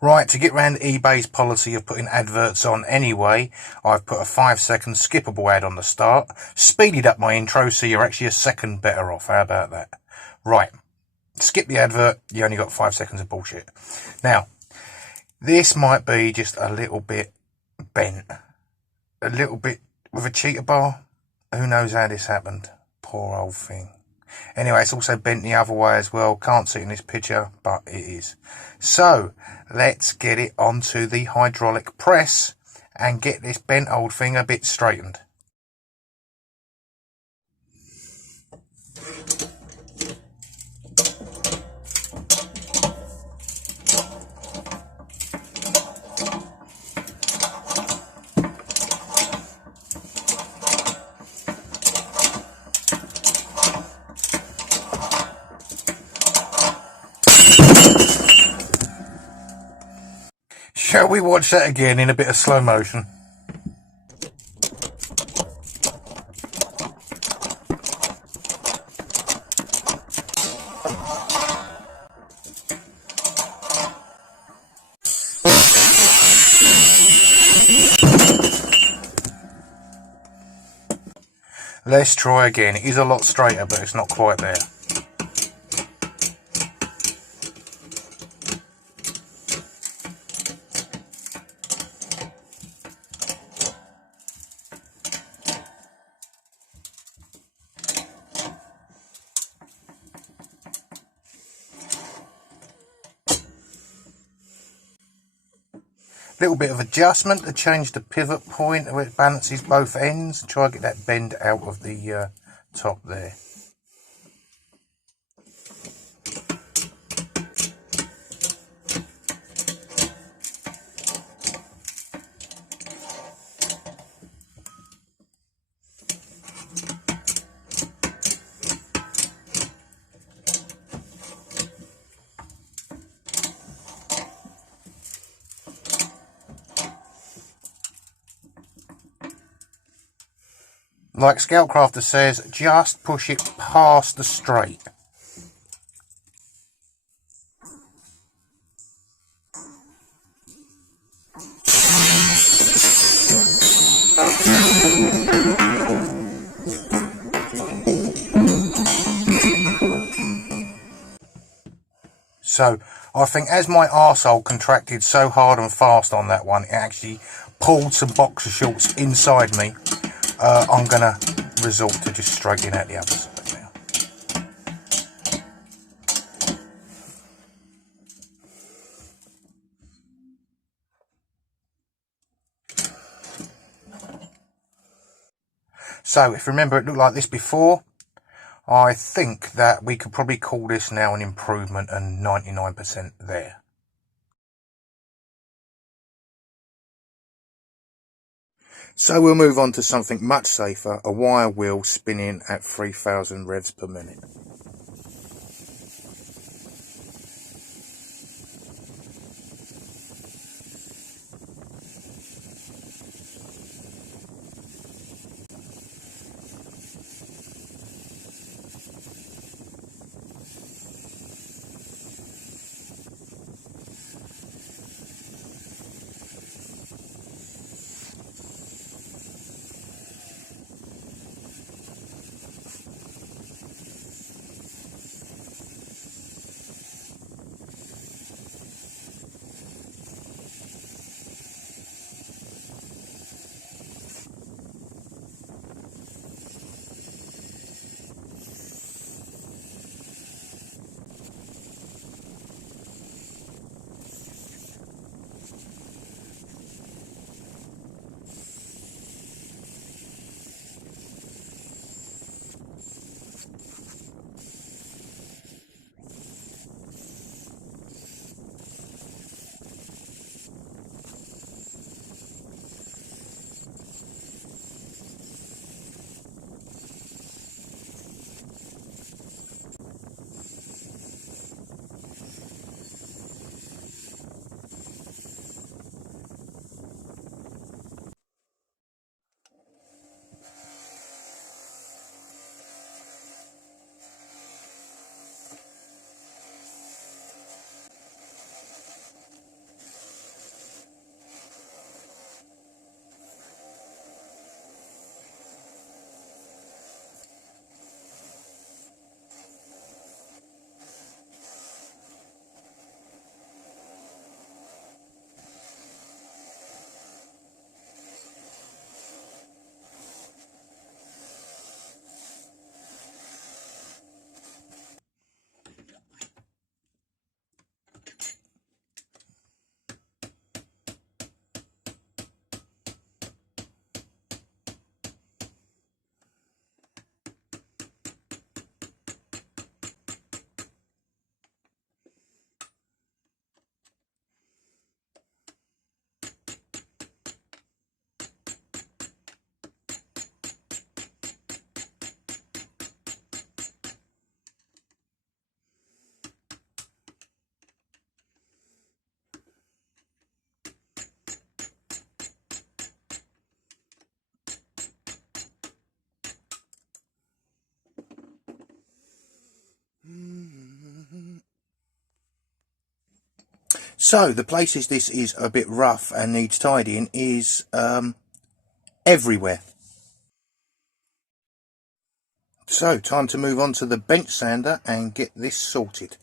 Right, to get round eBay's policy of putting adverts on anyway, I've put a 5-second skippable ad on the start, speeded up my intro so you're actually a second better off. How about that? Right, skip the advert, you only got 5 seconds of bullshit. Now, this might be just a little bit bent, a little bit with a cheater bar. Who knows how this happened? Poor old thing. Anyway, it's also bent the other way as well. Can't see it in this picture, but it is. So, let's get it onto the hydraulic press and get this bent old thing a bit straightened. Shall we watch that again in a bit of slow motion? Let's try again. It is a lot straighter, but it's not quite there. Little bit of adjustment to change the pivot point where it balances both ends. Try and get that bend out of the top there. Like Scoutcrafter says, just push it past the straight. So, I think as my arsehole contracted so hard and fast on that one, it actually pulled some boxer shorts inside me. I'm going to resort to just straightening out the other side now. So, if you remember it looked like this before, I think that we could probably call this now an improvement and 99% there. So we'll move on to something much safer, a wire wheel spinning at 3000 revs per minute. So the places this is a bit rough and needs tidying is everywhere. So time to move on to the bench sander and get this sorted.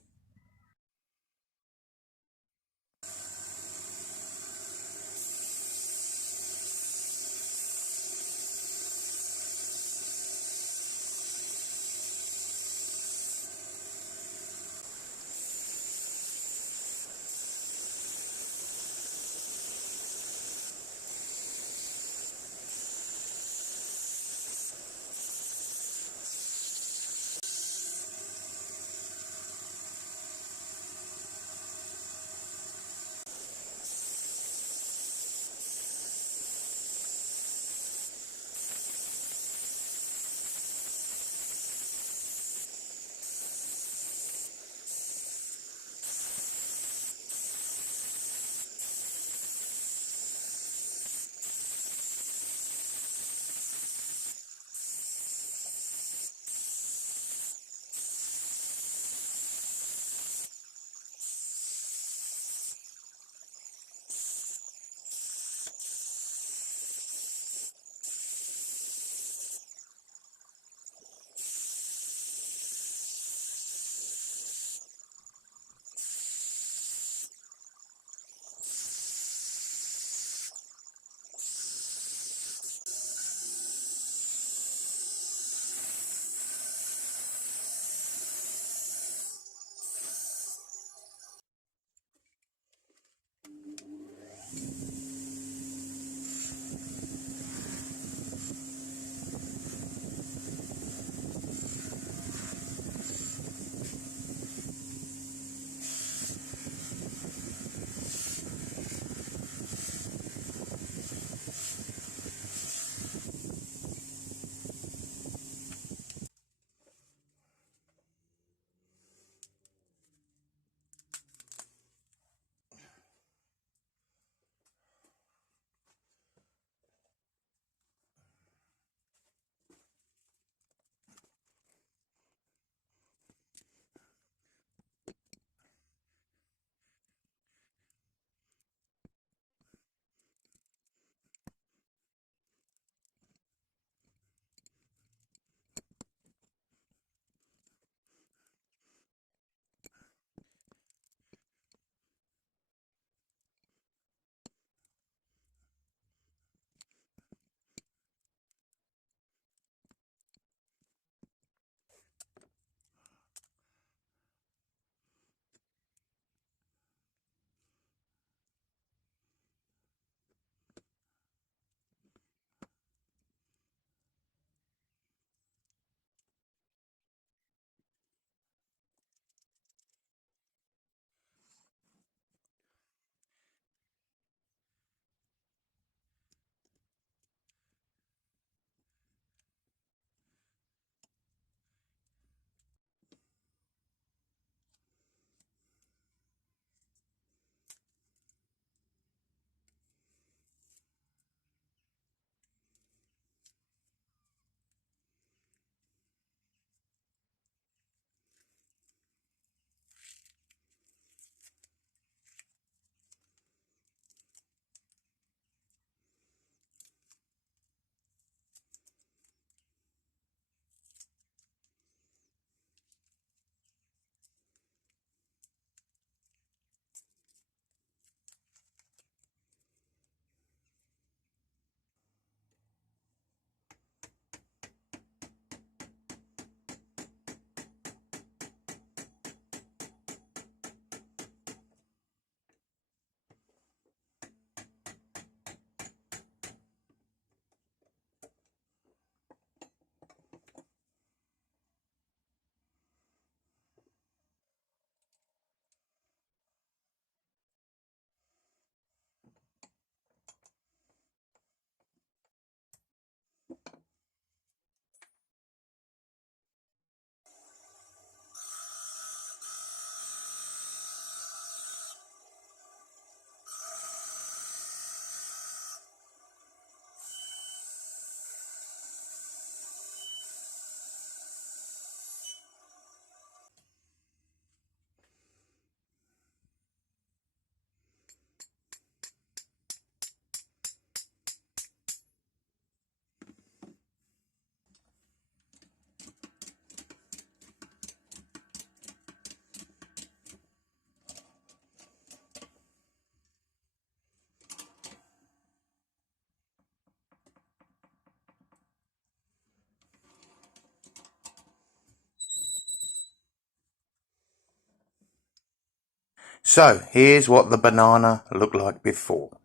So here's what the banana looked like before.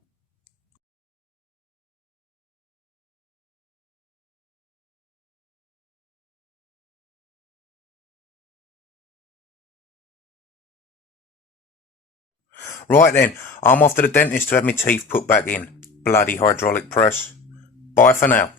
Right then, I'm off to the dentist to have my teeth put back in. Bloody hydraulic press. Bye for now.